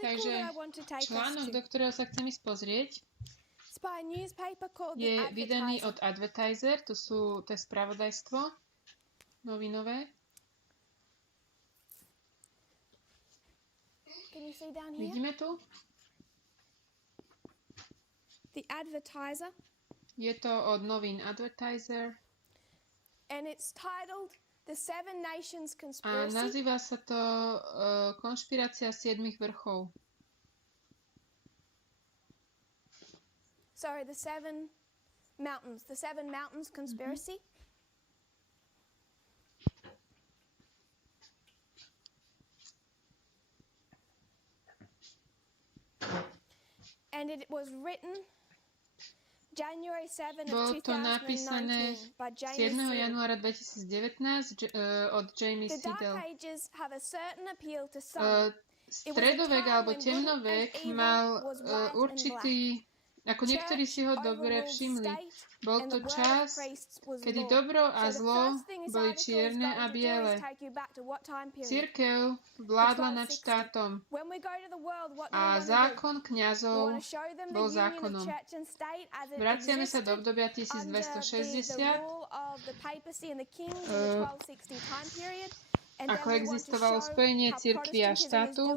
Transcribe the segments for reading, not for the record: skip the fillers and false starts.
Takže článok, do ktorého sa chcem ísť pozrieť, je vydaný od Advertiser, to je spravodajstvo novinové. Vidíme tu? The Advertiser. Je to od novín Advertiser. And it's titled The Seven Nations A Conspiracy. nazýva sa to Konšpirácia 7 vrchov. Sorry, The Seven Mountains. The Seven Mountains Conspiracy. And it was written January 7 Bolo of to napísané 2019 by 7. Jamie Siddle. januára 2019 od Jamie The Dark Siddle. Ages have a certain appeal to some. Stredovek alebo temnovek mal určitý, ako niektorí si ho dobre všimli, bol to čas, kedy dobro a zlo boli čierne a biele. Cirkev vládla nad štátom a zákon kňazov bol zákonom. Vraciame sa do obdobia 1260, ako existovalo spojenie cirkvi a štátu.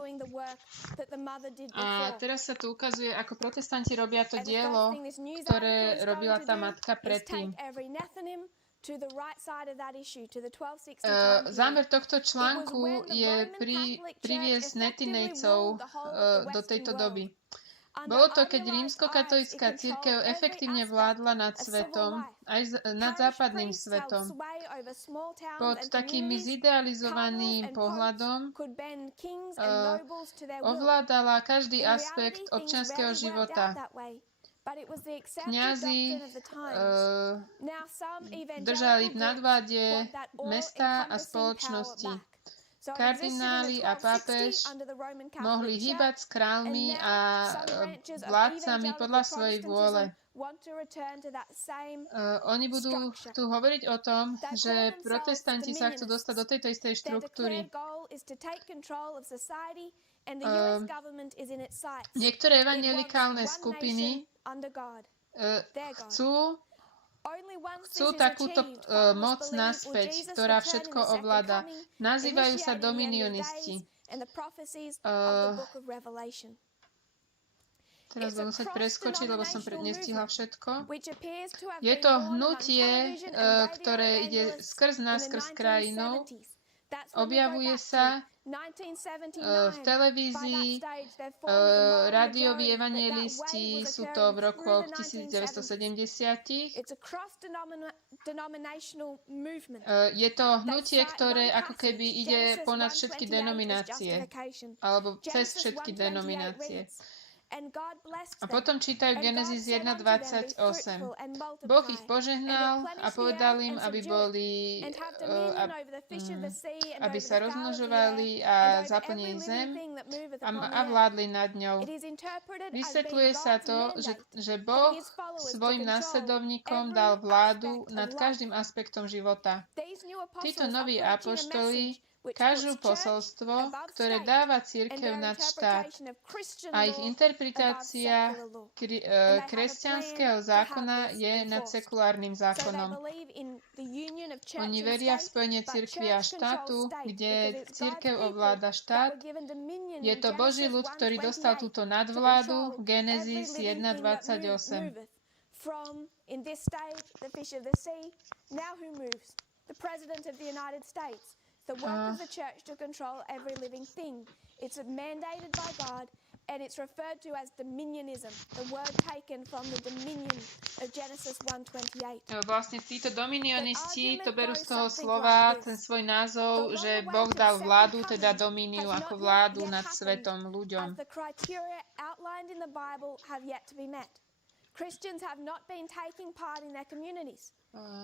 A teraz sa tu ukazuje, ako protestanti robia to dielo, ktoré robila tá matka predtým. Zámer tohto článku je priviesť netinejcov do tejto doby. Bolo to, keď rímskokatolícka cirkev efektívne vládla nad svetom, aj nad západným svetom. Pod takým zidealizovaným pohľadom ovládala každý aspekt občianskeho života. Kňazi držali v nadvláde mesta a spoločnosti. Kardináli a pápež mohli hýbať s kráľmi a vládcami podľa svojej vôle. Oni budú tu hovoriť o tom, že protestanti sa chcú dostať do tejto istej štruktúry. Niektoré evanjelikálne skupiny chcú takúto moc naspäť, ktorá všetko ovláda. Nazývajú sa dominionisti. Teraz budem musieť preskočiť, lebo som nestihla všetko. Je to hnutie, ktoré ide skrz nás, skrz krajinou. Objavuje sa v televízii, rádioví evanjelisti, sú to v rokoch 1970. Je to hnutie, ktoré ako keby ide ponad všetky denominácie, alebo cez všetky denominácie. A potom čítajú Genesis 1.28. Boh ich požehnal a povedal im, aby sa rozmnožovali a zaplnili zem a vládli nad ňou. Vysvetľuje sa to, že Boh svojim následovníkom dal vládu nad každým aspektom života. Títo noví apoštoli kážu posolstvo, ktoré dáva cirkev nad štát a ich interpretácia kresťanského zákona je nad sekulárnym zákonom. Oni veria v spojenie cirkvi a štátu, kde cirkev ovláda štát. Je to Boží ľud, ktorý dostal túto nadvládu v Genesis 1.28. The work of the church to control every living thing. It's mandated by God, and it's referred to as dominionism, the word taken from the dominion of Genesis 1:28. Vlastne títo dominionisti to berú z toho slova, ten svoj názov, že Boh dal vládu, teda domíniu ako vládu nad svetom, ľuďom. The criteria outlined in the Bible have yet to be met. Christians have not been taking part in their communities.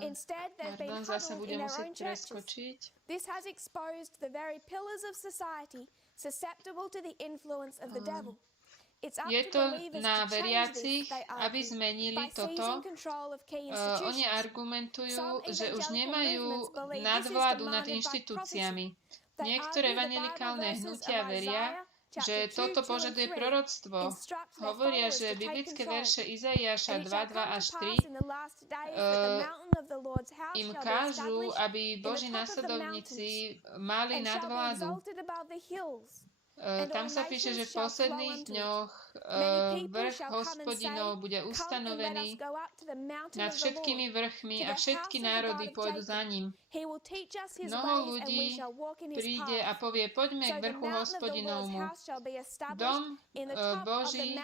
Instead, they've been huddled in their own churches. This has exposed the very pillars of society susceptible to the influence of the devil. Je to na veriacich, aby zmenili toto. Oni argumentujú, že už nemajú nadvládu nad inštitúciami. Niektoré evanjelikálne hnutia veria, že toto požaduje proroctvo. Hovoria, že biblické verše Izaiáša 2, 2 až 3 im kážu, aby Boží nasledovníci mali nadvládu. Tam sa píše, že v posledných dňoch vrch Hospodinov bude ustanovený nad všetkými vrchmi a všetky národy pôjdu za ním. Mnoho ľudí príde a povie, poďme k vrchu Hospodinovmu. Dom Boží,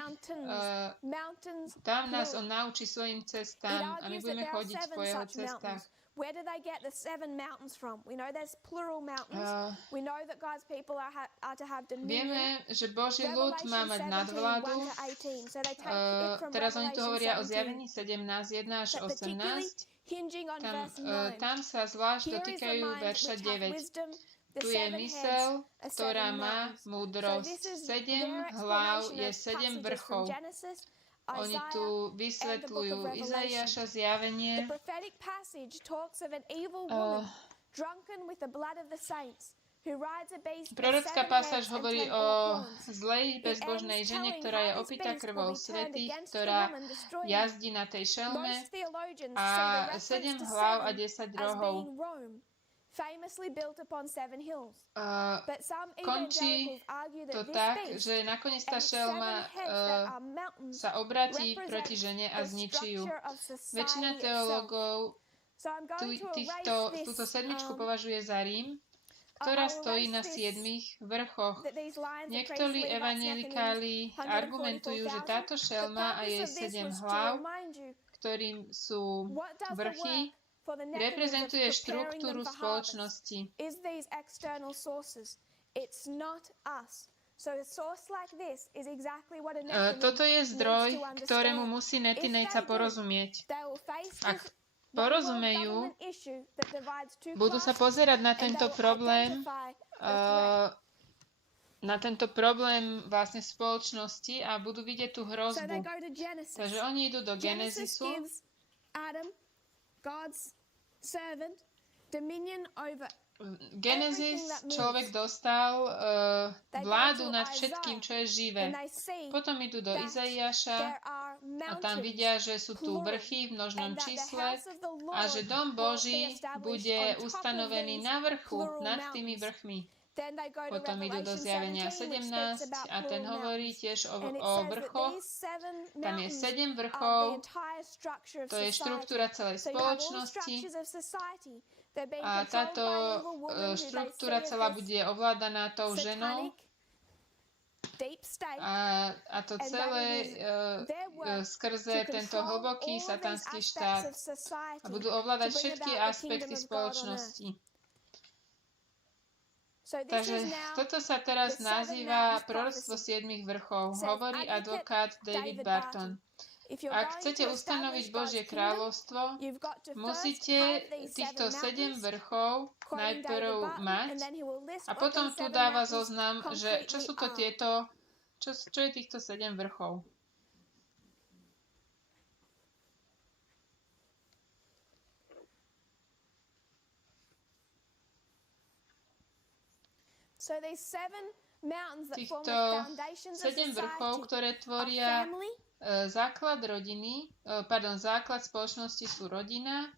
tam nás on naučí svojim cestám a my budeme chodiť po jeho cestách. Where do they get the 7 mountains from? We know there's plural mountains. We know that God's people are to have dominion. Vieme, že Boží ľud má mať nadvládu. Teraz oni tu hovoria o zjavení 17, 1 až 18. Tam sa zvlášť dotýkajú verša 9. Tu je myseľ, ktorá má múdrosť. 7 hlav je 7 vrchov. Oni tu vysvetľujú Izaiáša zjavenie. Prorocká pasáž hovorí o zlej bezbožnej žene, ktorá je opitá krvou svätých, ktorá jazdí na tej šelme a 7 hlav a 10 rohov. Končí to tak, že nakoniec tá šelma sa obratí proti žene a zničí ju. Väčšina teológov túto sedmičku považuje za Rím, ktorá stojí na 7 vrchoch. Niektorí evanjelikáli argumentujú, že táto šelma a jej 7 hlav, ktorým sú vrchy, reprezentuje štruktúru spoločnosti. Toto je zdroj, ktorému musí netinejca porozumieť. Ak porozumejú, budú sa pozerať na tento problém vlastne spoločnosti a budú vidieť tú hrozbu. Takže oni idú do Genezisu. Genesis človek dostal vládu nad všetkým, čo je živé. Potom idú do Izaiáša a tam vidia, že sú tu vrchy v množnom čísle a že dom Boží bude ustanovený na vrchu nad tými vrchmi. Potom idú do zjavenia 17 a ten hovorí tiež o vrchoch. Tam je 7 vrchov, to je štruktúra celej spoločnosti a táto štruktúra celá bude ovládaná tou ženou a to celé skrze tento hlboký satanský štát a budú ovládať všetky aspekty spoločnosti. Takže toto sa teraz nazýva proroctvo 7 vrchov, hovorí advokát David Barton. Ak chcete ustanoviť Božie kráľovstvo, musíte týchto 7 vrchov najprv mať a potom tu dáva zoznam, že čo sú to tieto, čo je týchto 7 vrchov. Týchto 7 vrchov, ktoré tvoria základ rodiny, základ spoločnosti sú rodina,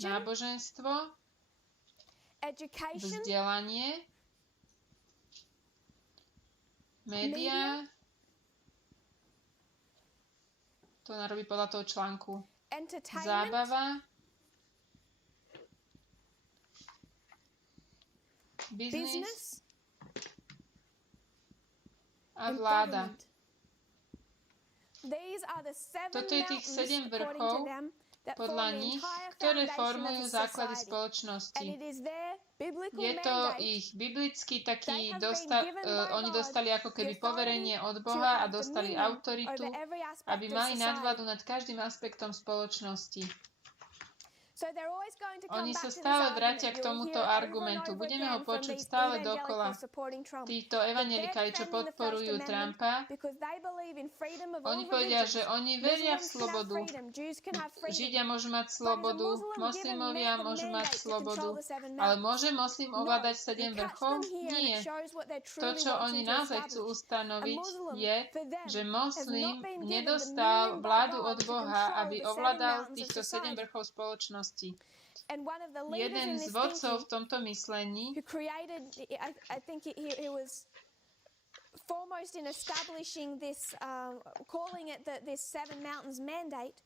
náboženstvo, vzdelanie, médiá, to narobí podľa toho článku, zábava, biznis a vláda. Toto je tých 7 vrchov podľa nich, ktoré formujú základy spoločnosti. Je to ich biblický taký, oni dostali ako keby poverenie od Boha a dostali autoritu, aby mali nadvládu nad každým aspektom spoločnosti. Oni sa stále vrátia k tomuto argumentu. Budeme ho počuť stále dokola. Títo evanjelikáli, čo podporujú Trumpa, oni povedia, že oni veria v slobodu. Židia môžu mať slobodu, moslimovia môžu mať slobodu. Ale môže moslim ovládať 7 vrchov? Nie. To, čo oni naozaj chcú ustanoviť, je, že moslim nedostal vládu od Boha, aby ovládal týchto 7 vrchov spoločnosti. Jeden z vodcov v tomto myslení, foremost in establishing this, calling it this Seven Mountains mandate,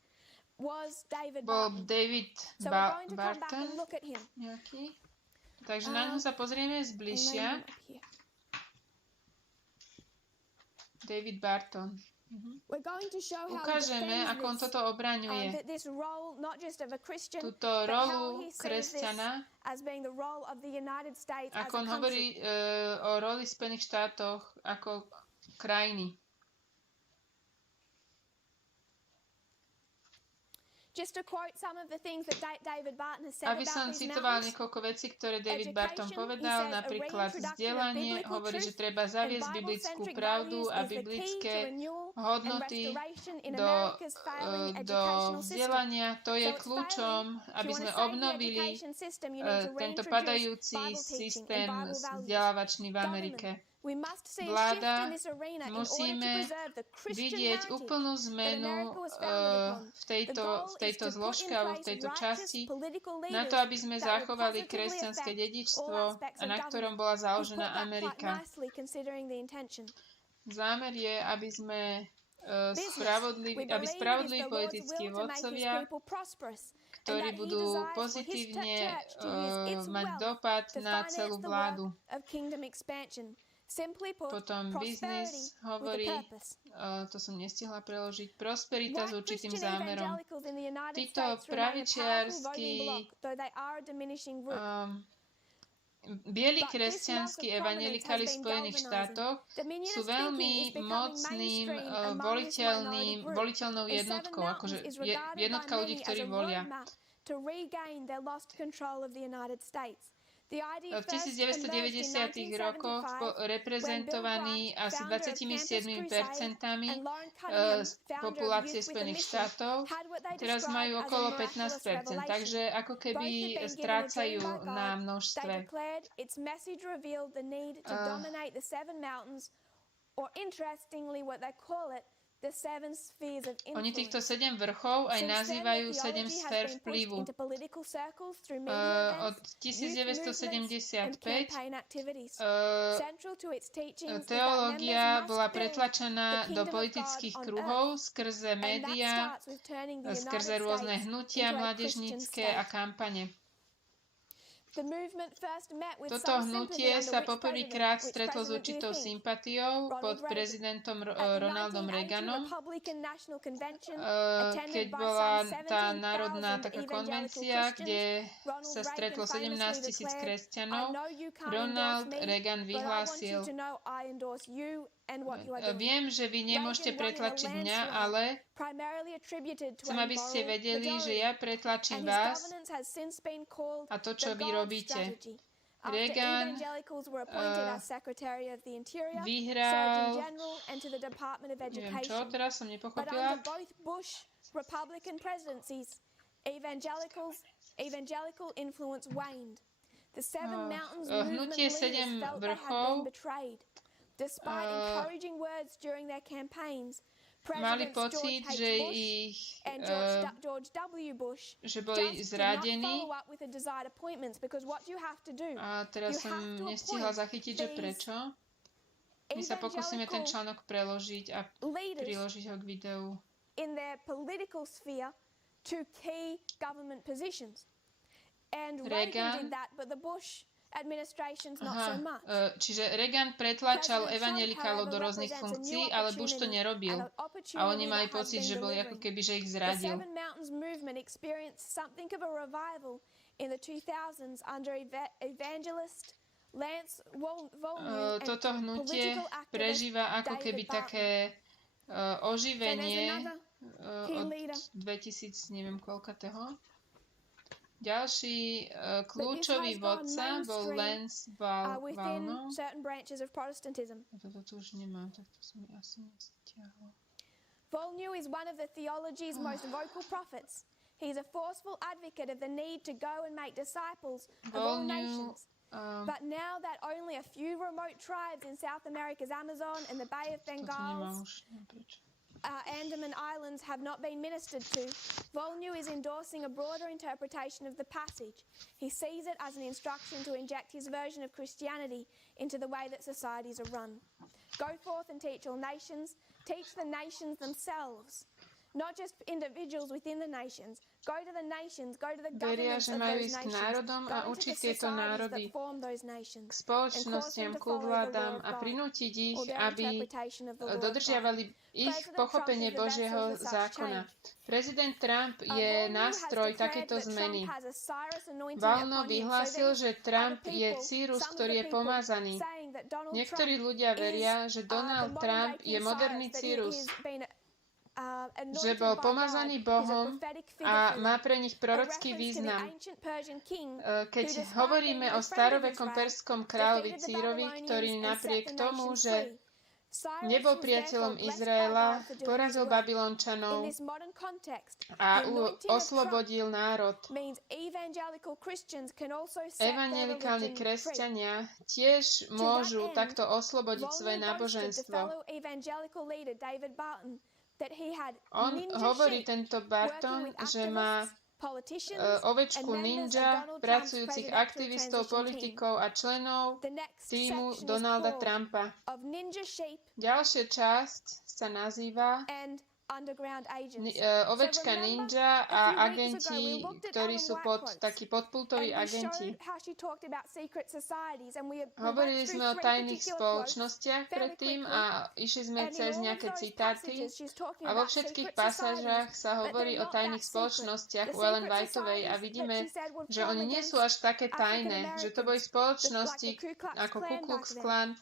was David Barton. David So we're going to come back and look at him. Nejaký. Takže na ňu sa pozrieme zbližšia. David Barton. Ukážeme, ako on toto obraňuje. Túto rolu kresťana, ako on hovorí o roli Spojených štátoch ako krajiny. Aby som citoval niekoľko vecí, ktoré David Barton povedal, napríklad vzdelanie, hovorí, že treba zaviesť biblickú pravdu a biblické hodnoty do vzdelania. To je kľúčom, aby sme obnovili tento padajúci systém vzdelávačný v Amerike. Vláda, musíme vidieť úplnú zmenu v tejto zložke alebo v tejto časti na to, aby sme zachovali kresťanské dedičstvo, na ktorom bola založená Amerika. Zámer je, aby sme spravodliví politickí vodcovia, ktorí budú pozitívne mať dopad na celú vládu. Potom biznis hovorí, to som nestihla preložiť, prosperita s určitým zámerom. Títo pravičiarskí bieli kresťanskí evanjelikáli v Spojených štátoch sú veľmi mocným voliteľnou jednotkou, akože jednotka ľudí, ktorí volia. V 1990 rokoch reprezentovaní asi 27% populácie Spojených štátov, teraz majú okolo 15%, takže ako keby strácajú na množstve. Oni týchto 7 vrchov aj nazývajú 7 sfér vplyvu. Od 1975 teológia bola pretlačená do politických kruhov skrze médiá, skrze rôzne hnutia mládežnícke a kampane. Toto hnutie sa poprvýkrát stretlo s určitou sympatiou pod prezidentom Ronaldom Reaganom, keď bola tá národná taká konvencia, kde sa stretlo 17 000 kresťanov. Ronald Reagan vyhlásil: viem, že vy nemôžete pretlačiť mňa, ale chcem, aby ste vedeli, že ja pretlačím vás a to, čo vy robíte. Reagan vyhral, neviem čo, teraz som nepochopila. Hnutie 7 vrchov mali pocit, že že boli zradení. A teraz som nestihla zachytiť, že prečo. My sa pokúsime ten článok preložiť a priložiť ho k videu. In their political sphere to key government positions. And Reagan did that, but the Bush administration's not so much. Čiže Reagan pretlačal evanjelikálov do rôznych funkcií, ale Bush to nerobil. A oni mali pocit, že boli ako keby, že ich zradil. The Seven Mountains movement experienced something of a revival in the 2000s under evangelist Lance Volney. Toto hnutie prežíva ako keby také oživenie od 2000, neviem koľkatého. Ďalší kľúčový vodca bol Valno. Toto tu už nemám, tak to som mi asi nestiahla. Volney is one of the theology's most vocal prophets. He is a forceful advocate of the need to go and make disciples of all nations. But now that only a few remote tribes in South America's Amazon and the Bay of Bengal, Andaman Islands have not been ministered to, Volney is endorsing a broader interpretation of the passage. He sees it as an instruction to inject his version of Christianity into the way that societies are run. Go forth and teach all nations, teach the nations themselves. Not just individuals within the nations. Go to the nations, go to the governments of those nations. Národom a učiť tieto národy k spoločnostiam, ku vládam a prinútiť ich, aby dodržiavali ich pochopenie Božieho zákona. Prezident Trump je nástroj takéto zmeny. Valno vyhlásil, že Trump je Cyrus, ktorý je pomazaný. Niektorí ľudia veria, že Donald Trump je moderný Cyrus, že bol pomazaný Bohom a má pre nich prorocký význam. Keď hovoríme o starovekom perskom kráľovi Círovi, ktorý napriek tomu, že nebol priateľom Izraela, porazil Babylončanov a oslobodil národ. Evanjelikálni kresťania tiež môžu takto oslobodiť svoje náboženstvo. On hovorí, tento Barton, že má ovečku ninja, pracujúcich aktivistov, politikov a členov týmu Donalda Trumpa. Ďalšia časť sa nazýva ovečka ninja a agenti, ktorí sú takí podpultoví agenti. Hovorili sme o tajných spoločnostiach predtým a išli sme cez nejaké citáty a vo všetkých pasážach sa hovorí o tajných spoločnostiach u Ellen Whiteovej a vidíme, že oni nie sú až také tajné, že to boli spoločnosti ako Ku Klux Klan,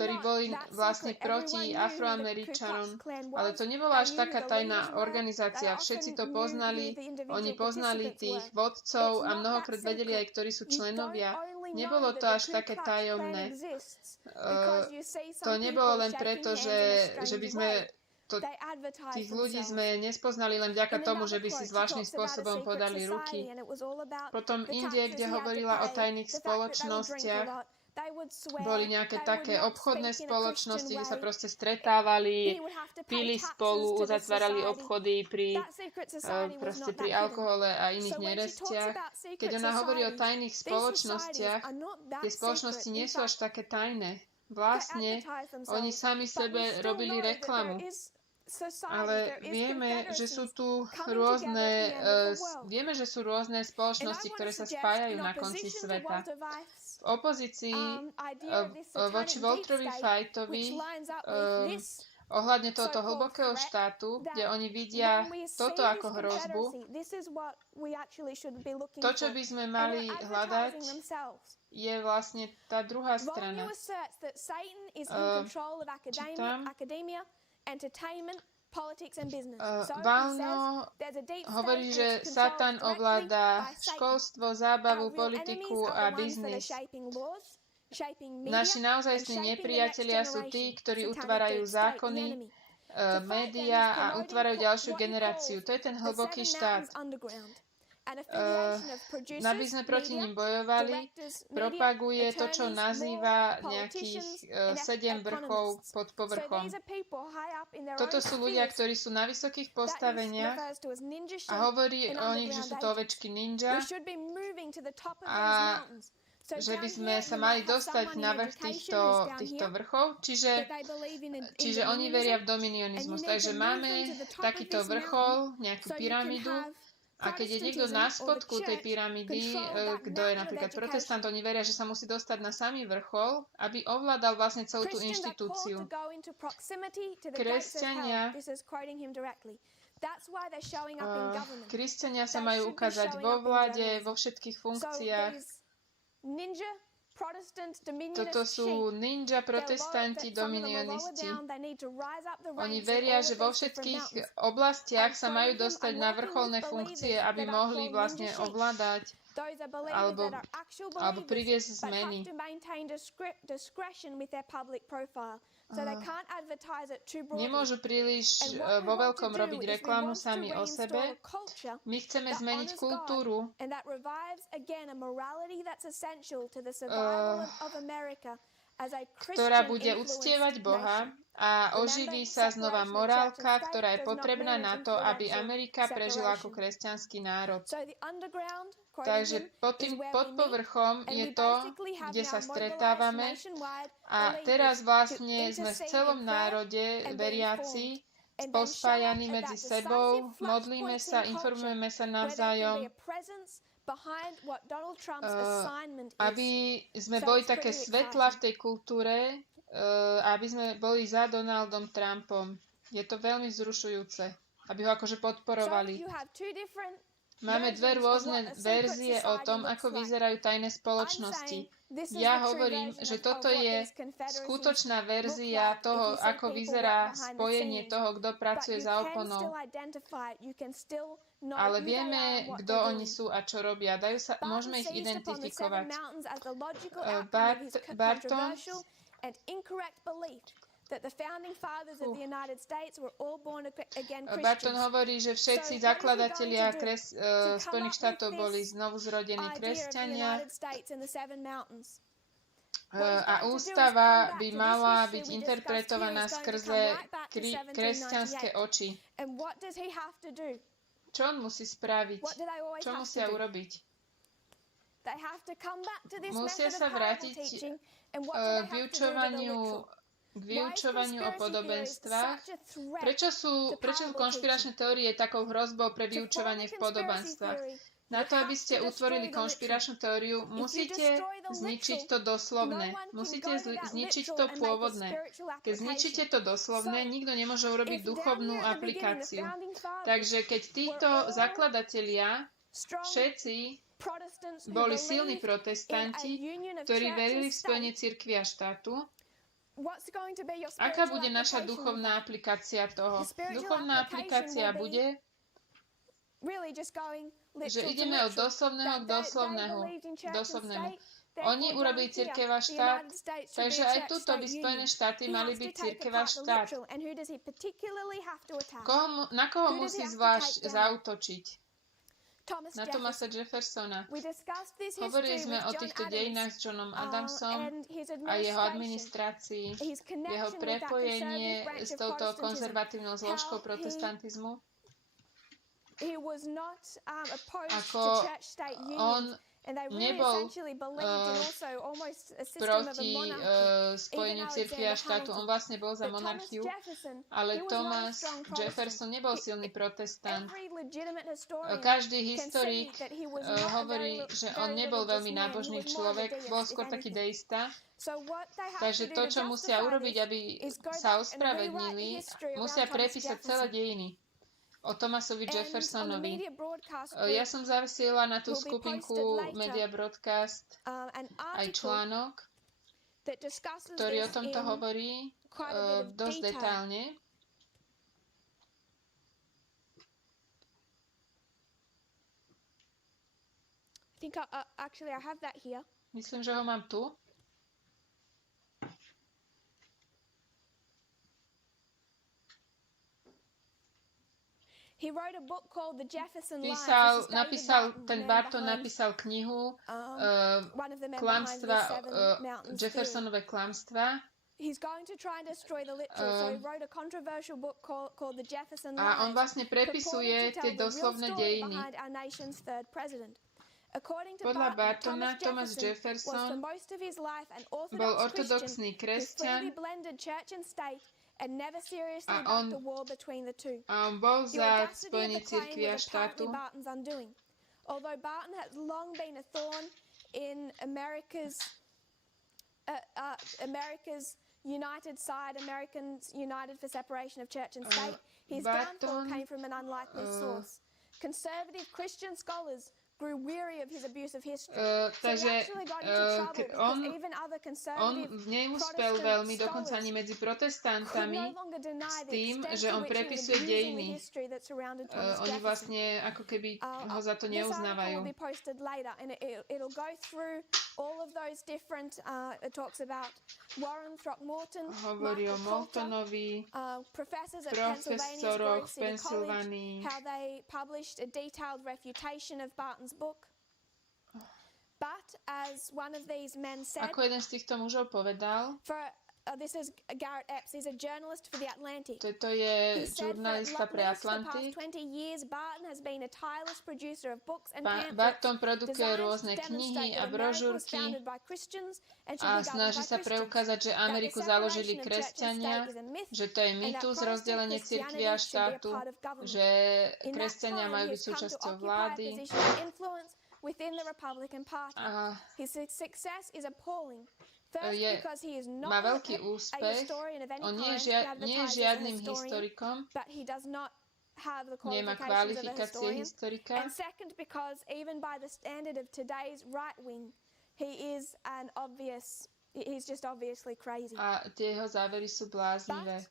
ktorí boli vlastne proti Afroameričanom, ale to nebola až taká tajná organizácia. Všetci to poznali, oni poznali tých vodcov a mnohokrát vedeli aj, ktorí sú členovia. Nebolo to až také tajomné. To nebolo len preto, že by sme tých ľudí sme nespoznali len vďaka tomu, že by si zvláštnym spôsobom podali ruky. Potom inde, kde hovorila o tajných spoločnostiach, boli nejaké také obchodné spoločnosti, kde sa proste stretávali, pili spolu, uzatvárali obchody pri alkohole a iných nerestiach. Keď ona hovorí o tajných spoločnostiach, tie spoločnosti nie sú až také tajné. Vlastne oni sami sebe robili reklamu. Ale vieme, že sú tu rôzne spoločnosti, ktoré sa spájajú na konci sveta. V opozícii voči Walterovi Fightovi ohľadne tohoto hlbokého štátu, kde oni vidia toto ako hrozbu, to, čo by sme mali hľadať, je vlastne tá druhá strana. Čítam. Valno hovorí, že Satan ovláda školstvo, zábavu, politiku a biznis. Naši naozajstní nepriatelia sú tí, ktorí utvárajú zákony, médiá a utvárajú ďalšiu generáciu. To je ten hlboký štát. Aby sme proti ním bojovali, propaguje to, čo nazýva nejakých 7 vrchov pod povrchom. Toto sú ľudia, ktorí sú na vysokých postaveniach a hovorí o nich, že sú to ovečky ninja a že by sme sa mali dostať na vrch týchto vrchov, čiže oni veria v dominionizmus. Takže máme takýto vrchol, nejakú pyramídu, a keď je niekto na spodku tej pyramídy, kto je napríklad protestant, oni veria, že sa musí dostať na samý vrchol, aby ovládal vlastne celú tú inštitúciu. Kresťania sa majú ukázať vo vláde, vo všetkých funkciách. Toto sú ninja protestanti, dominionisti. Oni veria, že vo všetkých oblastiach sa majú dostať na vrcholné funkcie, aby mohli vlastne ovládať alebo priviesť zmeny. Nemôžu príliš vo veľkom robiť reklamu sami o sebe. My chceme zmeniť kultúru, ktorá bude uctievať Boha a oživí sa znova morálka, ktorá je potrebná na to, aby Amerika prežila ako kresťanský národ. Takže pod povrchom je to, kde sa stretávame a teraz vlastne sme v celom národe veriaci, pospájaní medzi sebou, modlíme sa, informujeme sa navzájom, aby sme boli také svetla v tej kultúre, aby sme boli za Donaldom Trumpom. Je to veľmi vzrušujúce, aby ho akože podporovali. Máme dve rôzne verzie o tom, ako vyzerajú tajné spoločnosti. Ja hovorím, že toto je skutočná verzia toho, ako vyzerá spojenie toho, kto pracuje za oponou. Ale vieme, kto oni sú a čo robia. Môžeme ich identifikovať. Barton Barton hovorí, že všetci zakladatelia Spojených štátov boli znovu zrodení kresťania a ústava by mala byť interpretovaná skrze kresťanské oči. Čo on musí spraviť? Čo musia urobiť? Musia sa vrátiť k vyučovaniu o podobenstvách. Prečo sú konšpiračné teórie takou hrozbou pre vyučovanie v podobenstvách? Na to, aby ste utvorili konšpiračnú teóriu, musíte zničiť to doslovné. Musíte zničiť to pôvodné. Keď zničíte to doslovné, nikto nemôže urobiť duchovnú aplikáciu. Takže keď títo zakladatelia všetci boli silní protestanti, ktorí verili v spojenie cirkvi a štátu, aká bude naša duchovná aplikácia toho? Duchovná aplikácia bude, že ideme od doslovného k doslovnému. Oni urobili cirkev a štát, takže aj tuto by Spojené štáty mali byť cirkev a štát. Na koho musí zvlášť zaútočiť? Na Thomasa Jeffersona. Hovorili sme o týchto dejinách s Johnom Adamsom a jeho administrácii, jeho prepojenie s touto konzervatívnou zložkou protestantizmu. Ako on nebol proti spojeniu cirkvi a štátu, on vlastne bol za monarchiu, ale Thomas Jefferson nebol silný protestant. Každý historik hovorí, že on nebol veľmi nábožný človek, bol skôr taký deista. Takže to, čo musia urobiť, aby sa ospravedlnili, musia prepísať celé dejiny o Thomasovi Jeffersonovi. Ja som zavesiela na tú skupinku Media Broadcast aj článok, ktorý o tomto hovorí dosť detailne. Myslím, že ho mám tu. Barton napísal knihu klamstva, Jeffersonové klamstva. A on vlastne prepisuje tie doslovné dejiny. Podľa Bartona Thomas Jefferson bol ortodoxný kresťan a on bol za spojenie cirkvi a štátu. Although Barton has long been a thorn in America's united side, Americans united for separation of church and state, his downfall came from an unlikely source. Conservative Christian scholars Takže on neúspel veľmi, dokonca ani medzi protestantami, s tým, že on prepisuje dejiny. Oni vlastne ako keby ho za to neuznávajú. Hovorí o Moultonovi, profesoroch v Pensylvánii. Ako jeden z týchto mužov povedal, toto je žurnalista pre Atlantik. Barton produkuje rôzne knihy a brožúrky a snaží sa preukázať, že Ameriku založili kresťania, že to je mýtus, rozdelenie cirkvi a štátu, že kresťania majú byť súčasťou vlády. Má veľký úspech, on nie je žiadnym historikom, nemá kvalifikácie historika a tie jeho závery sú bláznivé.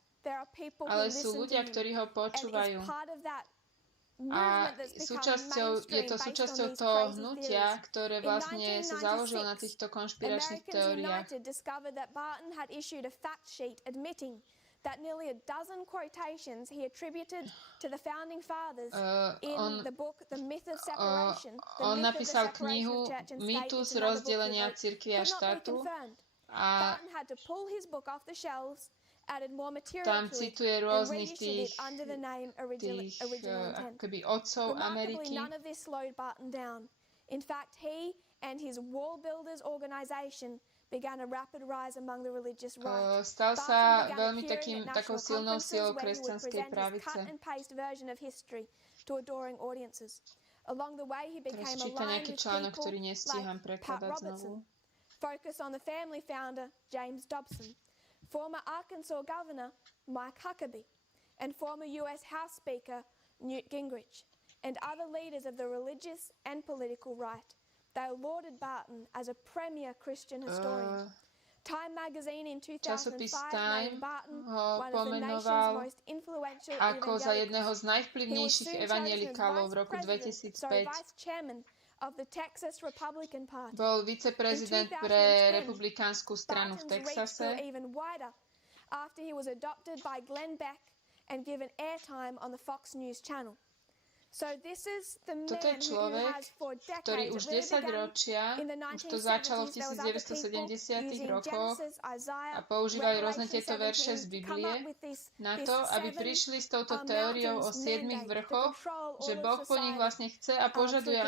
Ale sú ľudia, ktorí ho počúvajú. A je to súčasťou toho hnutia, ktoré vlastne sa založilo na týchto konšpiračných teóriách. On napísal knihu Mýtus rozdelenia cirkvi a štátu a tam cituje rôznych tých akoby otcov Ameriky. Stal sa veľmi takou silnou silou kresťanskej pravice. Teraz číta nejaký článok, ktorý nestíham prekladať znovu. Focus on the family founder James Dobson, former Arkansas Governor Mike Huckabee, and former U.S. House Speaker Newt Gingrich, and other leaders of the religious and political right. They lauded Barton as a premier Christian historian. Time magazine in 2005 named Barton one of the nation's most influential ako za jedného z najvplyvnejších evanjelikálov v roku 2005. Bol viceprezident pre republikánsku stranu v Texase. After he was adopted by Glenn Beck and given airtime on the Fox News channel. So this is the man Toto je človek, ktorý už 10 ročia, už to začalo v 1970 rokoch a používali rôzne tieto verše z Biblie na to, aby prišli s touto teóriou o 7 vrchoch, že Boh po nich vlastne chce a požaduje,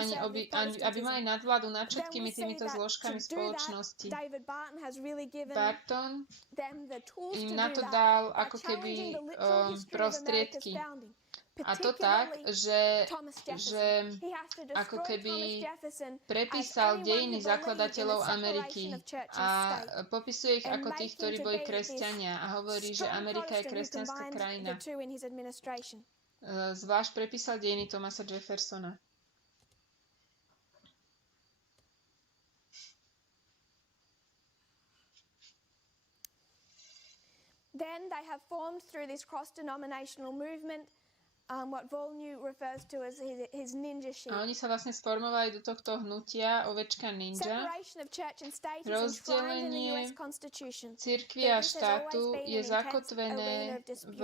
aby mali nadvládu nad všetkými týmito zložkami spoločnosti. Barton im na to dal ako keby prostriedky. A to tak, že ako keby prepísal dejiny zakladateľov Ameriky a popisuje ich ako tých, ktorí boli kresťania a hovorí, že Amerika je kresťanská krajina. Zvlášť prepísal dejiny Thomasa Jeffersona. Then they have formed through this cross-denominational movement what Volnew refers to as his ninja sheep. A oni sa vlastne sformovali do tohto hnutia ovečka ninja. Rozdelenie cirkvi a štátu je zakotvené v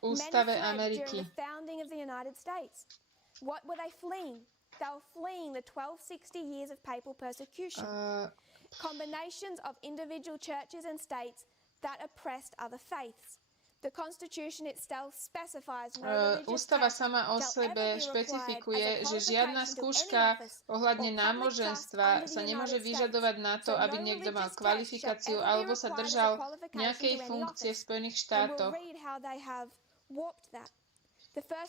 ústave Ameriky. What were they fleeing? They were fleeing the 1260 years of papal persecution. Combinations of individual churches and states that oppressed other faiths. Ústava sama o sebe špecifikuje, že žiadna skúška ohľadne náboženstva sa nemôže vyžadovať na to, aby niekto mal kvalifikáciu alebo sa držal nejakej funkcie v Spojených štátoch.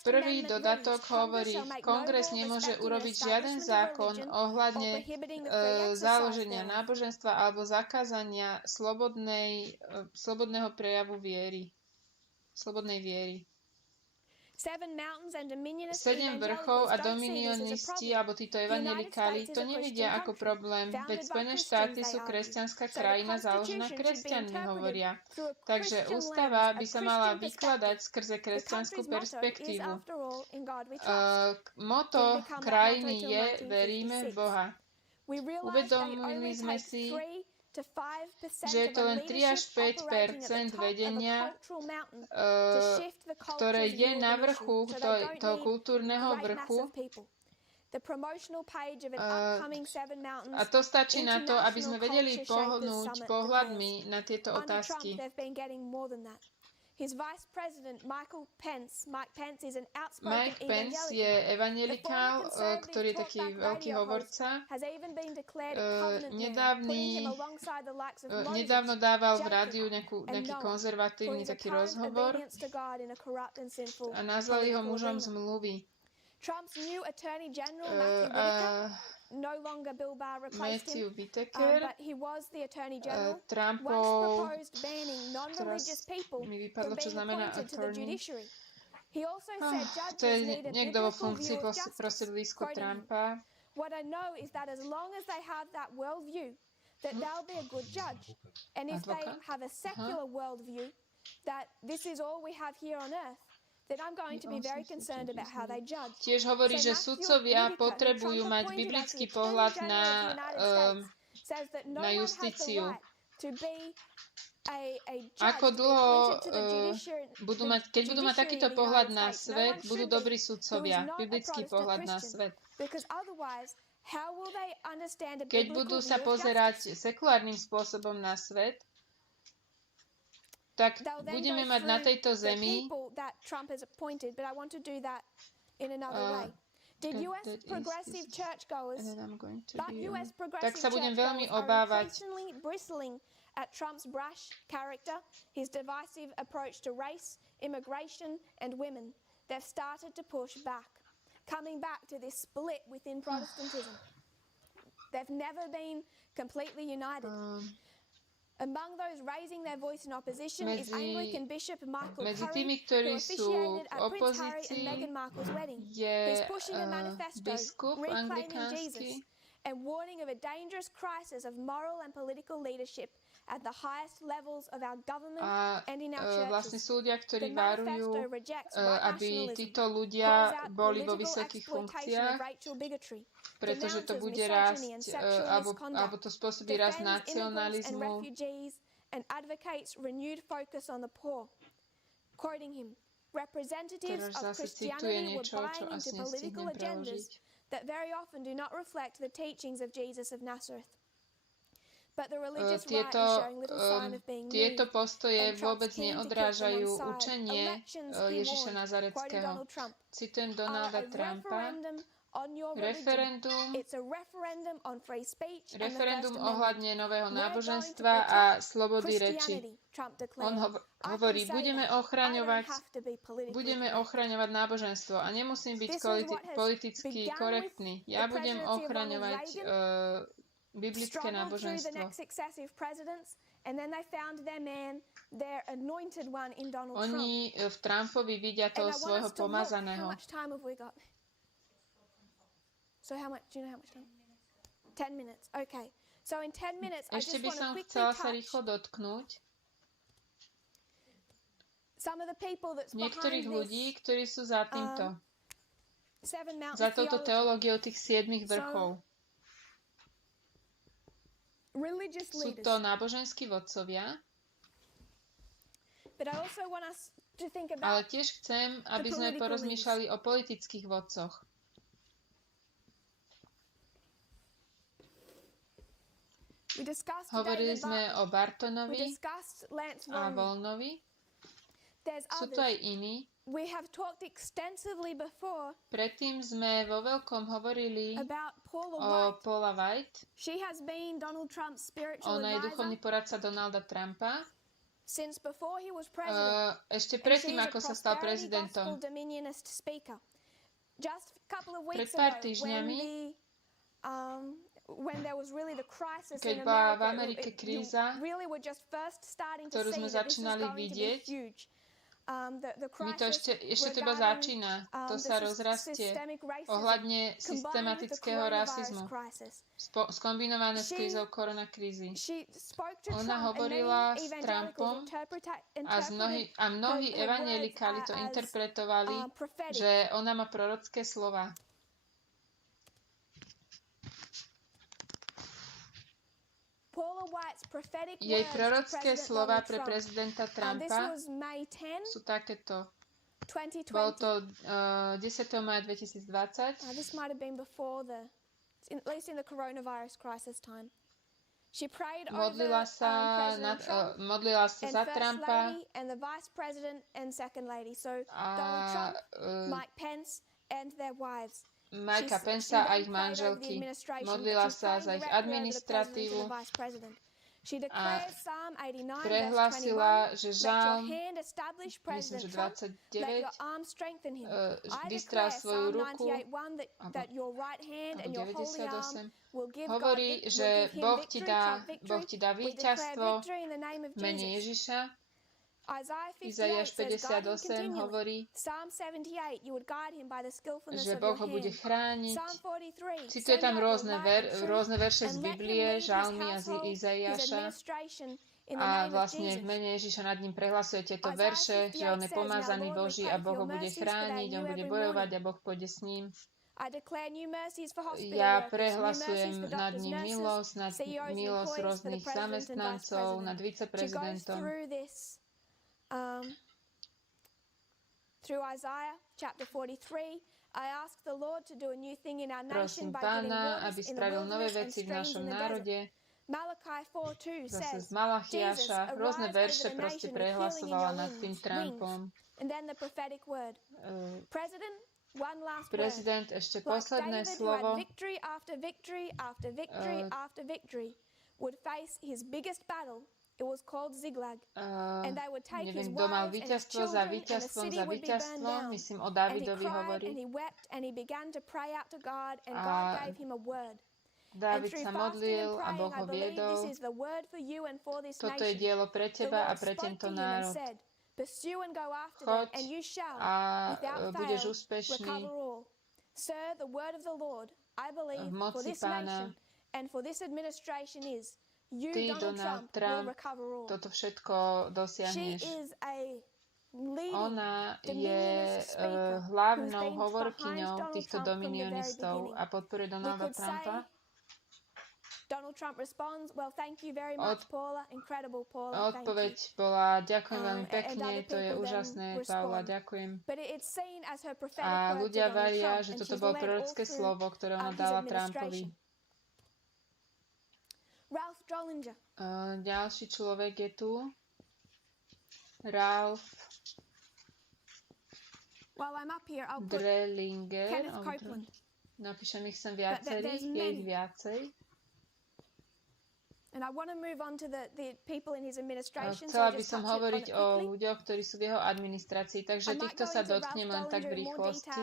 Prvý dodatok hovorí, Kongres nemôže urobiť žiaden zákon ohľadne založenia náboženstva alebo zakázania slobodného prejavu viery. Slobodnej viery. 7 vrchov a dominionisti, alebo títo evanjelikáli, to nevidia ako problém, veď Spojené štáty sú kresťanská krajina založená kresťanmi, hovoria. Takže ústava by sa mala vykladať skrze kresťanskú perspektívu. Moto krajiny je veríme v Boha. Uvedomili sme si, že je to len 3 až 5% vedenia, ktoré je na vrchu toho kultúrneho vrchu. A to stačí na to, aby sme vedeli pohnúť pohľadmi na tieto otázky. Mike Pence je evanjelikál, ktorý je taký veľký hovorca. Nedávno dával v rádiu nejaký konzervatívny taký rozhovor a nazvali ho mužom zmluvy. Matthew Whitaker, Trumpov, teraz mi vypadlo, čo znamená attorney. To je niekto vo funkcii proste blízko Trumpa. Tiež hovorí, že sudcovia potrebujú mať biblický pohľad na justíciu. Ako dlho keď budú mať takýto pohľad na svet, budú dobrí sudcovia, biblický pohľad na svet. Keď budú sa pozerať sekulárnym spôsobom na svet, tak budeme mať na tejto zemi tak sa budem veľmi obávať at Trump's brash character, his divisive approach to race, immigration, and women. They've started to push back, coming back to this split within Protestantism. They've never been completely united. Among those raising their voice in opposition is Anglican Bishop Michael Curry, who officiated at Prince Harry and Meghan Markle's wedding. He's pushing a manifesto reclaiming Jesus and warning of a dangerous crisis of moral and political leadership at the highest levels of our government and in our churches. Vlastne sú ľudia, ktorí varujú, aby títo ľudia boli vo vysokých funkciách, pretože to bude rásť, alebo to spôsobí rast nacionalizmu. Teraz zase cituje niečo, čo asi nestihnem preložiť. That very often do not reflect the teachings of Jesus of Nazareth. Tieto postoje vôbec neodrážajú učenie Ježiša Nazaretského. Citujem Donalda Trumpa. Referendum ohľadne nového náboženstva a slobody reči. On hovorí, budeme ochraňovať náboženstvo a nemusím byť politicky korektný. Ja budem ochraňovať biblické náboženstvo. Oni v Trumpovi vidia toho svojho pomazaného. Ešte by som chcela sa rýchlo dotknúť niektorých ľudí, ktorí sú za týmto. Za touto teológiou tých 7 vrchov. Sú to náboženskí vodcovia, ale tiež chcem, aby sme porozmýšľali o politických vodcoch. Hovorili sme o Bartonovi a Volnovi. Sú tu aj iní. Predtým sme vo veľkom hovorili o Paula White. Ona je duchovný poradca Donalda Trumpa. Ešte predtým, ako sa stal prezidentom. Pred pár týždňami, keď bola v Amerike kríza, ktorú sme začínali vidieť, My to ešte to iba začína. To sa rozrastie ohľadne systematického rasizmu skombinované s krízou koronakrízy. Ona hovorila s Trumpom a mnohí evanjelikáli to interpretovali, že ona má prorocké slova. Jej prorocké slova pre prezidenta Trumpa sú takéto. Bolo to 10. maja 2020. This might have been before at least in the coronavirus crisis time. She prayed modlila sa za Trumpa and the vice president and second lady. So Donald Trump, Mike Pence and their wives. Mikea Pensa a ich manželky. Modlila sa za ich administratívu a prehlásila, že žalm, myslím, že 29, vystrál svoju ruku, alebo 98, hovorí, že Boh ti dá víťazstvo v mene Ježiša. Izaiáš 58 hovorí, že Boh ho bude chrániť. Cituje tam rôzne verše z Biblie, žalmy a z Izaiáša. A vlastne v mene Ježiša nad ním prehlasuje tieto verše, že on je pomazaný Boží a Boh ho bude chrániť, on bude bojovať a Boh pôjde s ním. Ja prehlasujem nad ním milosť rôznych zamestnancov, nad viceprezidentom. Through Isaiah chapter 43, I ask the Lord to do a new thing in our Prosím nation by Pána, aby spravil nové veci v našom národe. Malachi 4:2 Zase z Malachiáša rôzne verše proste prehlasovala nad tým Trumpom. And then the prophetic word. Prezident, ešte posledné slovo. Victory after victory after victory after victory would face his biggest battle. It was called Ziklag. And they would take his wives and his children and the city would be burned down. Myslím, o Dávidovi hovorí. And he wept and he began to pray out to God and God gave him a word. Dávid sa modlil a Boh ho viedol. Toto je dielo pre teba a pre tento národ. Choď a budeš úspešný v moci Pána. Ty, Donald Trump, toto všetko dosiahneš. Ona je hlavnou hovorkyňou týchto dominionistov a podporuje Donalda Trumpa. Donald Trump responds, well, thank you very much, Paula. Incredible, Paula. Odpoveď bola, ďakujem veľmi pekne, to je úžasné, Paula, ďakujem. A ľudia varia, že toto bolo prorocké slovo, ktoré ona dala Trumpovi. Ďalší človek je tu. Ralph Drellinger. Napíšem ich sem viacerých, je ich viacej. Chcela by som hovoriť o ľuďoch, ktorí sú v jeho administrácii, takže týchto sa dotknem len tak v rýchlosti.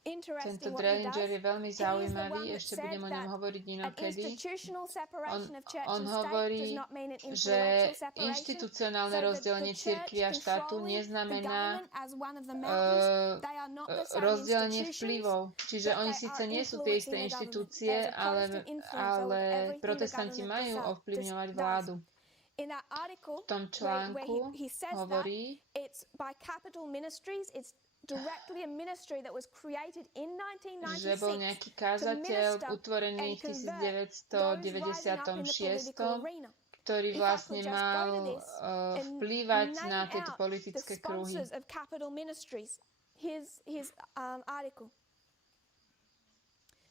Tento Drellinger je veľmi zaujímavý, ešte budem o ňom hovoriť inokedy. On hovorí, že inštitucionálne rozdelenie cirkvi a štátu neznamená rozdelenie vplyvov. Čiže oni síce nie sú tie isté inštitúcie, ale protestanti majú ovplyvňovať vládu. V tom článku hovorí, že bol nejaký kázateľ utvorený v 1996, ktorý vlastne mal vplývať na tieto politické kruhy.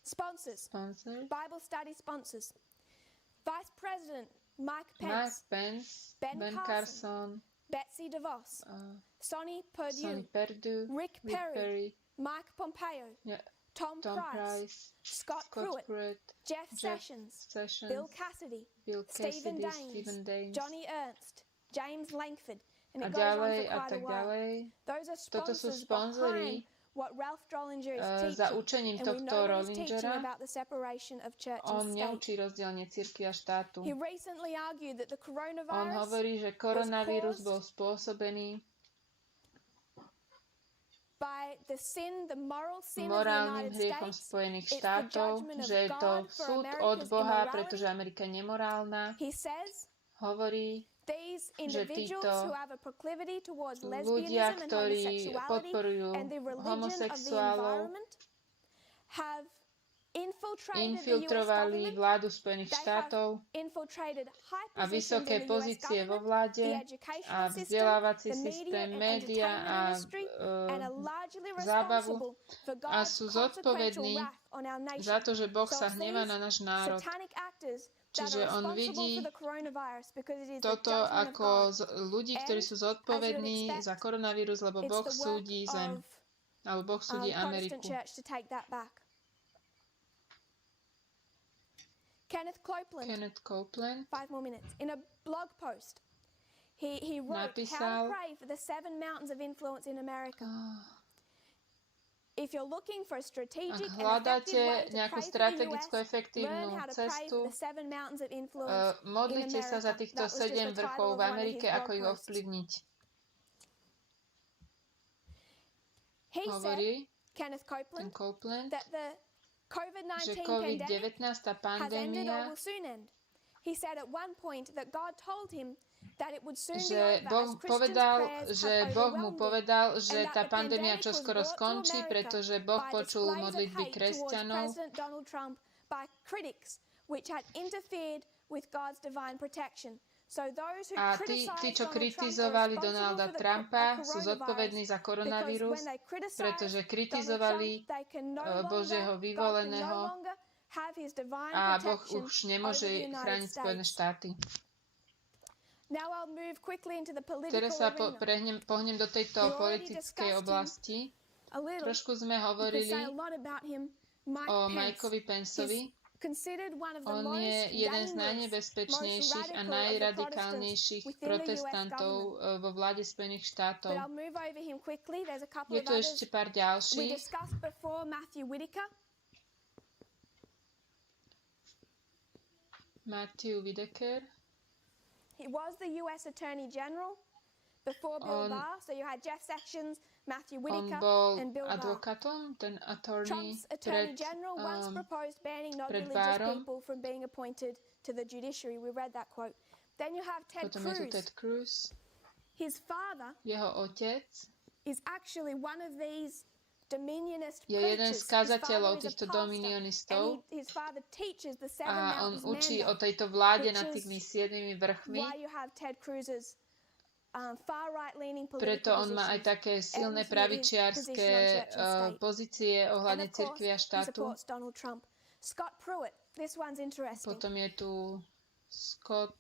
Sponsors. Bible study sponsors. Vice President Mike Pence, Ben Carson, Betsy DeVos, Sonny Perdue, Rick Perry, Mike Pompeo, Tom Price, Scott Pruitt, Jeff Sessions, Bill Cassidy, Stephen Daines, Johnny Ernst, James Langford, and it goes on for quite a while. Toto sú sponzori, za učením tohto Rollingera. On neučí rozdielne cirkvi a štátu. On hovorí, že koronavírus bol spôsobený morálnym hriechom Spojených štátov, že je to súd od Boha, pretože Amerika je nemorálna. Hovorí, že títo ľudia, ktorí podporujú homosexuálov, infiltrovali vládu Spojených štátov a vysoké pozície vo vláde a vzdelávací systém, média a zábavu a sú zodpovední za to, že Boh sa hnevá na náš národ. Čiže on vidí toto ako ľudí, ktorí sú zodpovední za koronavírus, lebo Boh súdi zem, alebo Boh súdi Ameriku. Kenneth Copeland 5 more minutes. In a blog post, he wrote how to pray for the 7 mountains of influence in America. If you're looking for a strategic and effective way to pray for the US, learn how to pray for the 7 mountains of influence in modlite sa za America. týchto That was just 7 the vrchov v title of one of Amerike, his ako blog ich posts. ovplyvniť. He Hovorí said, Kenneth ten Copeland, that the že COVID-19 pandemic COVID-19, tá has ended or pandémia, will soon end. He said at one point that God told him that it would soon be že over Boh as Christians' povedal, prayers že have Boh mu overwhelmed him. povedal, že And that tá the pandémia pandemic čoskoro was brought to skončí, America pretože Boh by počul displays of modlitby hate towards kresťanov President Donald Trump by critics which had interfered with God's divine protection. So those who a tí, criticized čo Donald Trump are kritizovali responsible Donalda for the Trumpa, sú coronavirus zodpovední za because koronavírus, when they criticize pretože Donald kritizovali Trump, they can no Božieho longer, God can no vyvoleného longer have his divine a Boh protection už nemôže over the United chrániť Spojené States. štáty. Now I'll move quickly into the political Teraz sa arena. pohnem do tejto politickej oblasti. A little. Trošku sme You could hovorili say a lot about him. Mike o Pence. Mikeovi Penceovi. Considered one of the On most je jeden z dangerous, najnebezpečnejších a most radical of the najradikálnejších Protestants within the US protestantov government. vo vláde Spojených But štátov. I'll move over him quickly. There's a couple Je of tu others. ešte pár We ďalších. discussed before Matthew Whitaker. Matthew Whitaker. He was the US Attorney General before Bill Barr. So you had Jeff Sessions, Matthew On Whitaker, bol and Bill Barr. advokátom, ten attorney Trump's Attorney pred, General once proposed banning pred non-religious Barrom. people from being appointed to the judiciary. We read that quote. Then you have Ted Potom je tu Cruz. Ted Cruz. His father Jeho otec is actually one of these dominionist je jeden z preachers. kazateľov His father is a týchto pastor, dominionistov and his father teaches the seven a on mountains učí o mandate, tejto vláde which nad is tými 7 vrchmi. why you have Ted Cruz's far right-leaning Preto political on má aj positions. také silné And his pravičiarske position on church and state. pozície And ohľadne of course, cirkvi a he štátu. supports Donald Trump. Scott Pruitt, this one's interesting. Potom je tu Scott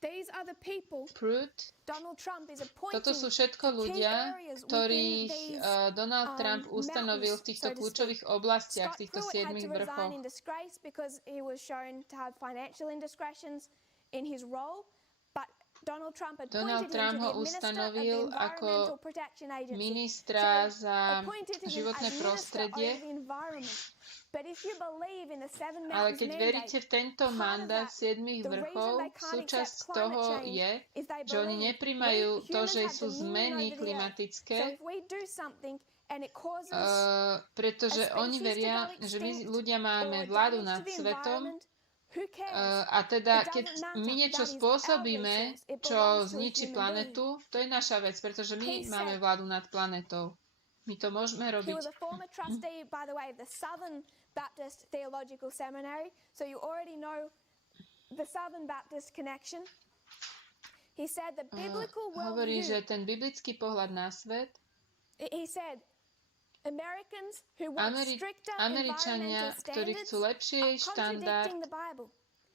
These are the people Pruitt. Donald Trump is appointing Toto sú všetko to key ľudia, areas ktorých within these, Donald Trump ustanovil v mountains, týchto so to kľúčových speak. oblastiach, v Scott týchto Pruitt had 7 to resign vrchoch. in disgrace because he was shown to have financial indiscretions in his role, but Donald Trump Donald appointed Trump him to ho be Minister of the ustanovil ako Environmental Protection Agency. ministra So, za appointed him životné as Minister prostredie. over the environment. But if you believe in the seven Ale mountains keď veríte mandate, v tento part of mandát that, 7 the reason vrchov, they can't súčasť accept toho climate change je, is they že oni believe neprimajú we to, humans že have sú dominion zmeny over the earth. klimatické, So if we do something and it causes pretože a oni species veria, to go že my extinct ľudia or máme vládu damage nad to the svetom, environment, who cares? a teda It keď doesn't my matter. niečo That is our spôsobíme, resource. It čo belongs to a zničí human planetu, to je naša vec, pretože my He máme said- vládu nad planetou. My to môžeme He robiť. was a former trustee, by the way, of the Southern Baptist Theological Seminary, so you already know the Southern Baptist connection. He said the biblical Hovorí, worldview. že ten biblický pohľad na svet, He said Americans who want stricter Američania, environmental ktorí standards chcú lepší are štandard contradicting the Bible.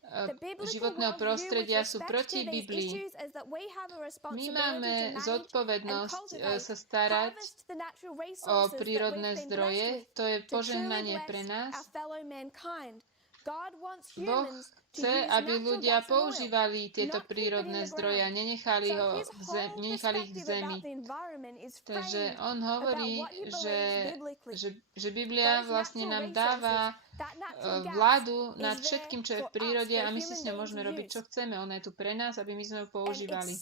The biblical životného worldview prostredia with sú respect proti to these Biblii. issues is that we have a My responsibility máme to manage zodpovednosť and cultivate, sa starať harvest the natural o resources that prírodné we've been zdroje. blessed with To je to truly požehnanie bless pre nás, our fellow mankind. Boh chce, aby ľudia používali tieto prírodné zdroje a nenechali ich v zemi. Takže on hovorí, že Biblia vlastne nám dáva vládu nad všetkým, čo je v prírode a my si s ňou môžeme robiť, čo chceme. Ona je tu pre nás, aby my sme ju používali.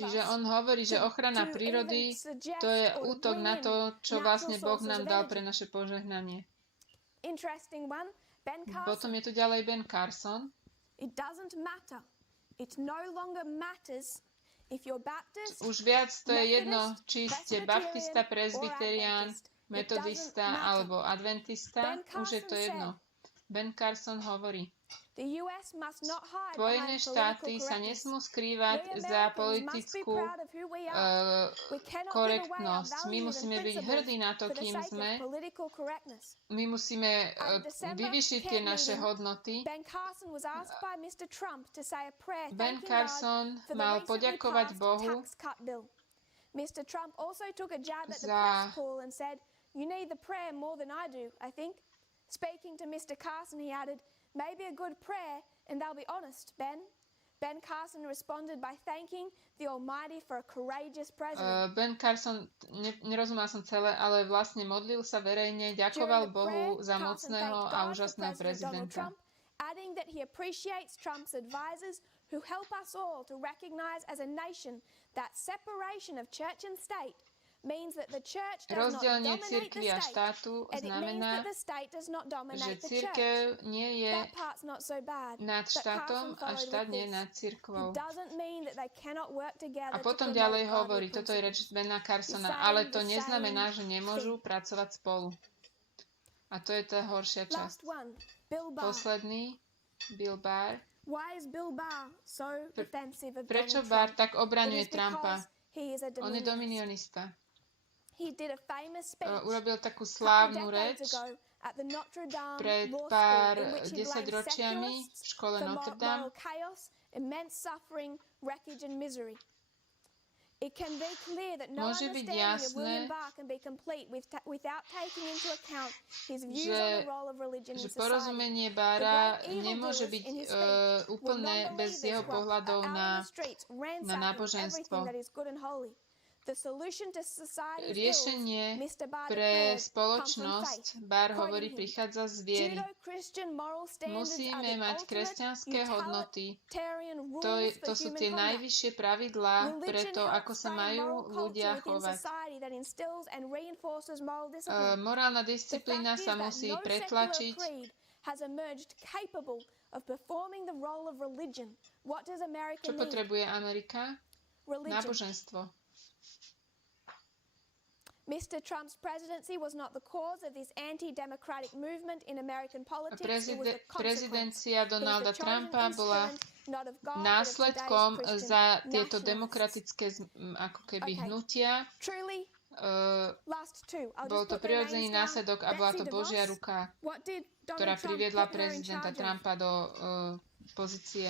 Čiže on hovorí, že ochrana prírody to je útok na to, čo vlastne Boh nám dal pre naše požehnanie. Potom je tu ďalej Ben Carson. Už viac to je jedno, či ste baptista, presbyterián, metodista alebo adventista, už je to jedno. Ben Carson hovorí, Spojené štáty sa nesmú skrývať za politickú korektnosť. My musíme byť hrdí na to, kým sme. My musíme vyvyšiť tie naše hodnoty. Ben Carson mal poďakovať Bohu za "You need the prayer more than I do, I think." Speaking to Mr. Carson, he added, "Maybe a good prayer, and they'll be honest, Ben." Ben Carson responded by thanking the Almighty for a courageous president. Ben Carson, nerozumel som celé, ale vlastne modlil sa verejne, ďakoval Bohu za mocného a úžasného prezidenta. Adding that he appreciates Trump's advisors who help us all to recognize as a nation that separation of church and state means that the church does not dominate the state, and it means that the state does not dominate the church. Nie je That part's not so bad. nad štátom a štát nie je nad cirkvou. It doesn't mean that they cannot work together. A potom ďalej hovorí, toto je reč Bena Carsona, ale to neznamená, že nemôžu pracovať spolu. A to je tá horšia časť. Posledný, Bill Barr. Prečo Barr tak obraňuje Trumpa? On je dominionista. Urobil takú slávnu reč pred pár 10 ročiami v škole Notre Dame. Môže byť jasné, že porozumenie Barra nemôže byť úplné bez jeho pohľadov na náboženstvo. Riešenie pre spoločnosť, Barr hovorí, prichádza z viery. Musíme mať kresťanské hodnoty. To sú tie najvyššie pravidlá pre to, ako sa majú ľudia chovať. Morálna disciplína sa musí pretlačiť. Čo potrebuje Amerika? Náboženstvo. Mr. Trump's presidency was not the cause of this anti-democratic movement in American politics. Prezidencia Donalda Trumpa bola následkom za tieto demokratické ako keby hnutia. Bol to prirodzený následok a bola to Božia ruka, ktorá priviedla prezidenta Trumpa do pozície.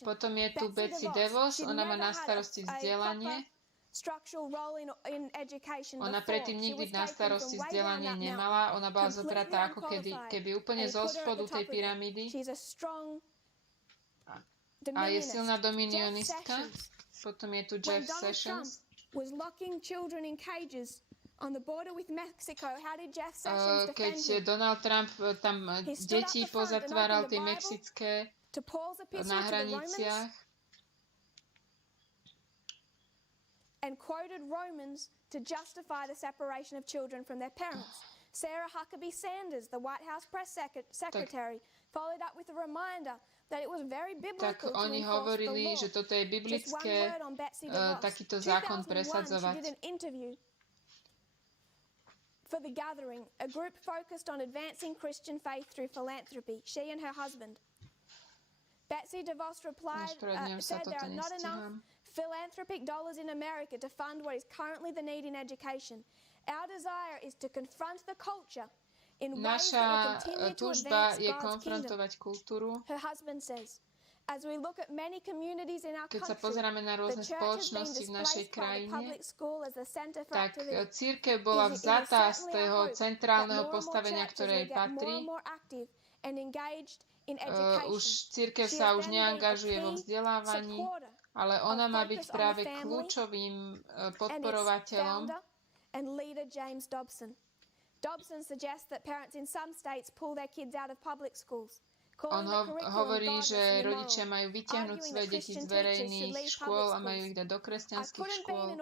Potom je tu Betsy DeVos, ona má na starosti vzdelanie. Ona predtým nikdy na starosti vzdelanie nemala. Ona bola zobratá ako keby úplne zo spodu tej pyramídy. A je silná dominionistka. Potom je tu Jeff Sessions. Keď Donald Trump tam deti pozatváral tie mexické na hraniciach, and quoted Romans to justify the separation of children from their parents. Sarah Huckabee Sanders, the White House press secretary, followed up with a reminder that it was very biblical to enforce the law. Že toto je biblické takýto zákon presadzovať. For the gathering, a group focused on advancing Christian faith through philanthropy, she and her husband. Betsy DeVos replied, said there are not enough philanthropic dollars in America to fund what is currently the need in education. Our desire is to confront the culture in ways that will continue to advance God's kingdom. Her husband says, Keď sa pozeráme na rôzne spoločnosti v našej krajine, tak cirkev bola vzatá z toho centrálneho postavenia, ktoré jej patrí. Už cirkev sa už neangažuje vo vzdelávaní, ale ona má byť práve kľúčovým podporovateľom. Dobson suggests that parents in some states pull their kids out of public schools. On hovorí, že rodičia majú vyťahnuť svoje deti z verejných škôl a majú ich dať do kresťanských škôl.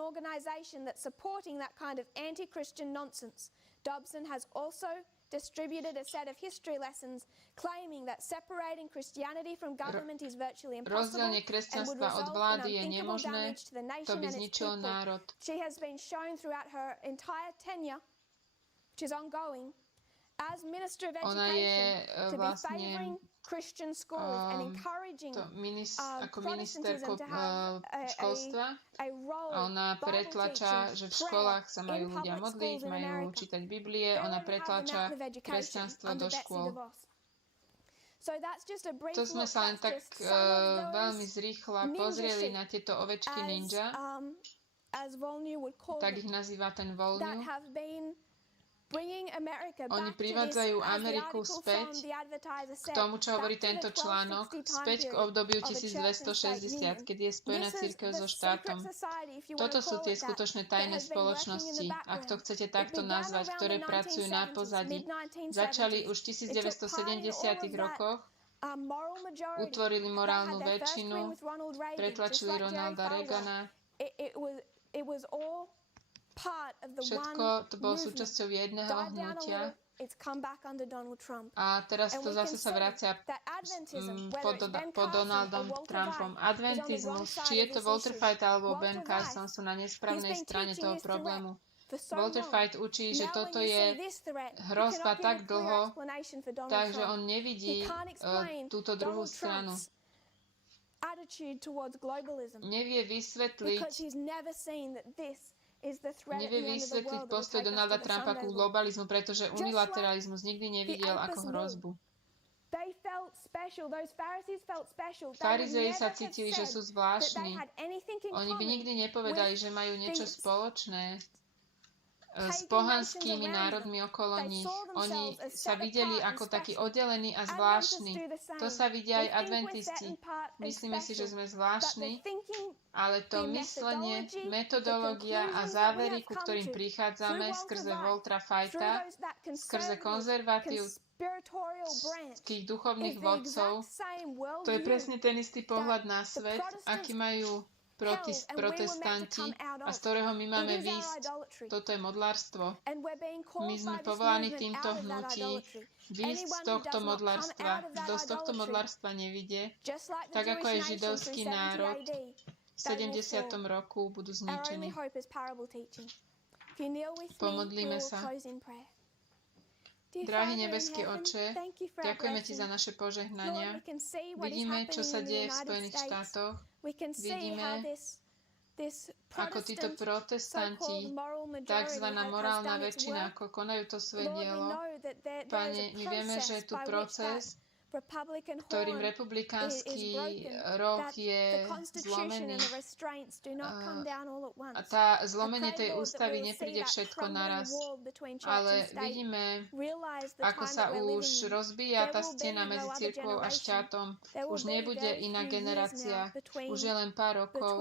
Dobson has also distributed a set of history lessons claiming that separating Christianity from government is virtually impossible Rozdelenie kresťanstva od vlády je nemožné, to by zničilo národ. She has been shown throughout her entire tenure, which is ongoing, as Minister of Education, to be favouring Christian schools and encouraging ako ministerko školstva a ona pretlača, že v školách sa majú ľudia modliť, majú čítať Biblie, ona pretlača kresťanstvo do škôl. To sme sa len tak veľmi zrýchla pozreli na tieto ovečky ninja, tak ich nazýva ten Volnew. Oni privádzajú Ameriku späť k tomu, čo hovorí tento článok, späť k obdobiu 1260, keď je spojená cirkev so štátom. Toto sú tie skutočné tajné spoločnosti, ak to chcete takto nazvať, ktoré pracujú na pozadí. Začali už v 1970 rokoch, utvorili morálnu väčšinu, pretlačili Ronalda Reagana. Všetko to bolo súčasťou jedného hnutia a teraz to zase sa vracia pod Donaldom Trumpom. Adventizmus, či je to Walter Fight alebo Ben Carson, sú na nesprávnej strane toho problému. Walter Fight učí, že toto je hrozba tak dlho, takže on nevidí túto druhú stranu. Nevie vysvetliť postoj Donalda Trumpa ku globalizmu, pretože unilateralizmus nikdy nevidel ako hrozbu. Farizei sa cítili, že sú zvláštni. Oni by nikdy nepovedali, že majú niečo spoločné s pohanskými národmi okolo nich. Oni sa videli ako takí oddelení a zvláštni. To sa vidia aj adventisti. Myslíme si, že sme zvláštni, ale to myslenie, metodológia a závery, ku ktorým prichádzame skrze Waltera Fighta, skrze konzervatívskych duchovných vodcov, to je presne ten istý pohľad na svet, aký majú protestanti a z ktorého my máme výjsť. Toto je modlárstvo. My sme povolaní týmto hnutí výjsť z tohto modlárstva. Kto z tohto modlárstva nevidie, tak ako aj židovský národ v 70. roku budú zničení. Pomodlíme sa. Drahý nebeský Otče, ďakujeme Ti za naše požehnania. Vidíme, čo sa deje v Spojených štátoch. Vidíme, ako títo protestanti, takzvaná morálna väčšina, ako konajú to svoje dielo. Pane, my vieme, že je tu proces, ktorým republikánsky roh je zlomený. A tá zlomenie tej ústavy nepríde všetko naraz. Ale vidíme, ako sa už rozbíja tá stena medzi cirkvou a štátom. Už nebude iná generácia. Už je len pár rokov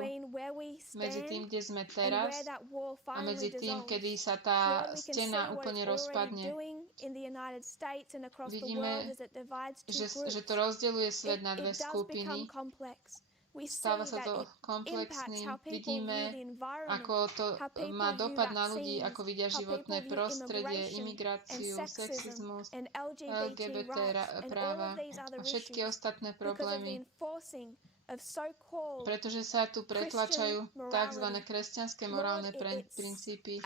medzi tým, kde sme teraz a medzi tým, kedy sa tá stena úplne rozpadne. Vidíme, že to rozdeľuje svet na dve skupiny. Stáva sa to komplexným. Vidíme, ako to má dopad na ľudí, ako vidia životné prostredie, imigráciu, sexizmus, LGBT práva a všetky ostatné problémy. pretože sa tu pretlačajú tzv. Kresťanské morálne princípy.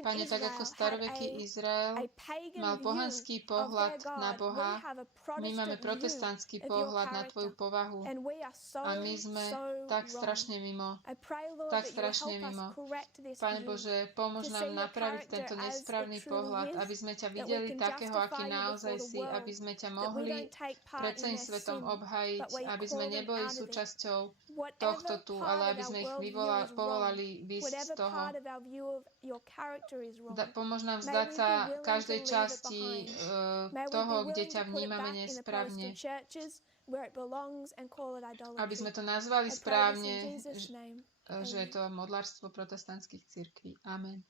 Pane, tak ako staroveký Izrael mal pohanský pohľad na Boha, my máme protestantský pohľad na tvoju povahu a my sme tak strašne mimo. Pane Bože, pomôž nám napraviť tento nesprávny pohľad, aby sme ťa videli takého, aký naozaj si, aby sme ťa mohli pred celým svetom obhájiť, aby sme neboli súčasťou tohto tu, ale aby sme ich povolali výsť z toho. Pomôž nám vzdať sa každej časti toho, kde ťa vnímame nesprávne. Aby sme to nazvali správne, že je to modlárstvo protestantských cirkví. Amen.